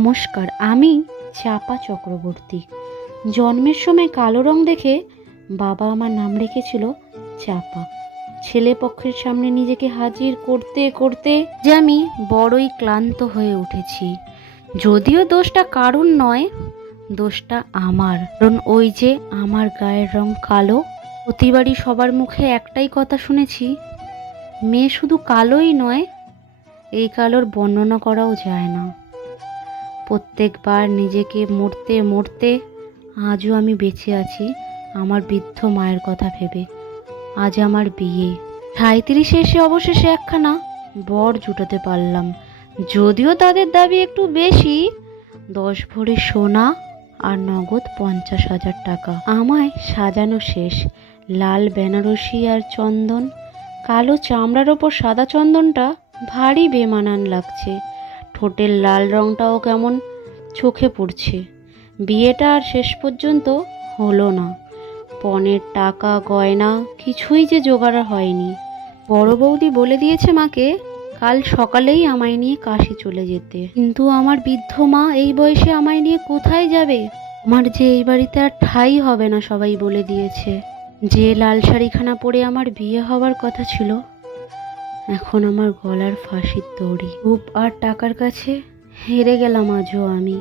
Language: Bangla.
নমস্কার, আমি চাপা চক্রবর্তী। জন্মের সময় কালো রং দেখে বাবা আমার নাম রেখেছিল চাপা। ছেলে পক্ষের সামনে নিজেকে হাজির করতে করতে যে আমি বড়ই ক্লান্ত হয়ে উঠেছি। যদিও দোষটা কারণ নয়, দোষটা আমার। কারণ ওই যে আমার গায়ের রং কালো, প্রতিবারই সবার মুখে একটাই কথা শুনেছি, মেয়ে শুধু কালোই নয়, এই কালোর বর্ণনা করাও যায় না। প্রত্যেকবার নিজেকে মরতে মরতে আজও আমি বেঁচে আছি, আমার বৃদ্ধ মায়ের কথা ভেবে। আজ আমার বিয়ে। সাঁত্রিশে এসে অবশেষে একখানা বর জুটাতে পারলাম। যদিও তাদের দাবি একটু বেশি, দশ ভরি সোনা আর নগদ পঞ্চাশ হাজার টাকা। আমায় সাজানো শেষ। লাল বেনারসি আর চন্দন, কালো চামড়ার ওপর সাদা চন্দনটা ভারী বেমানান লাগছে। ঠোঁটের লাল রংটাও কেমন চোখে পড়ছে। বিয়েটা আর শেষ পর্যন্ত হলো না। পণের টাকা, গয়না, কিছুই যে জোগাড় হয়নি। বড় বৌদি বলে দিয়েছে মাকে, কাল সকালেই আমায় নিয়ে কাশি চলে যেতে। কিন্তু আমার বৃদ্ধ মা এই বয়সে আমায় নিয়ে কোথায় যাবে? আমার যে এই বাড়িতে আর ঠাই হবে না, সবাই বলে দিয়েছে। যে লাল শাড়িখানা পরে আমার বিয়ে হওয়ার কথা ছিল এখন আমার গলার ফাঁসির দড়ি। রূপ আর টাকার কাছে হেরে গেলাম আজও আমি।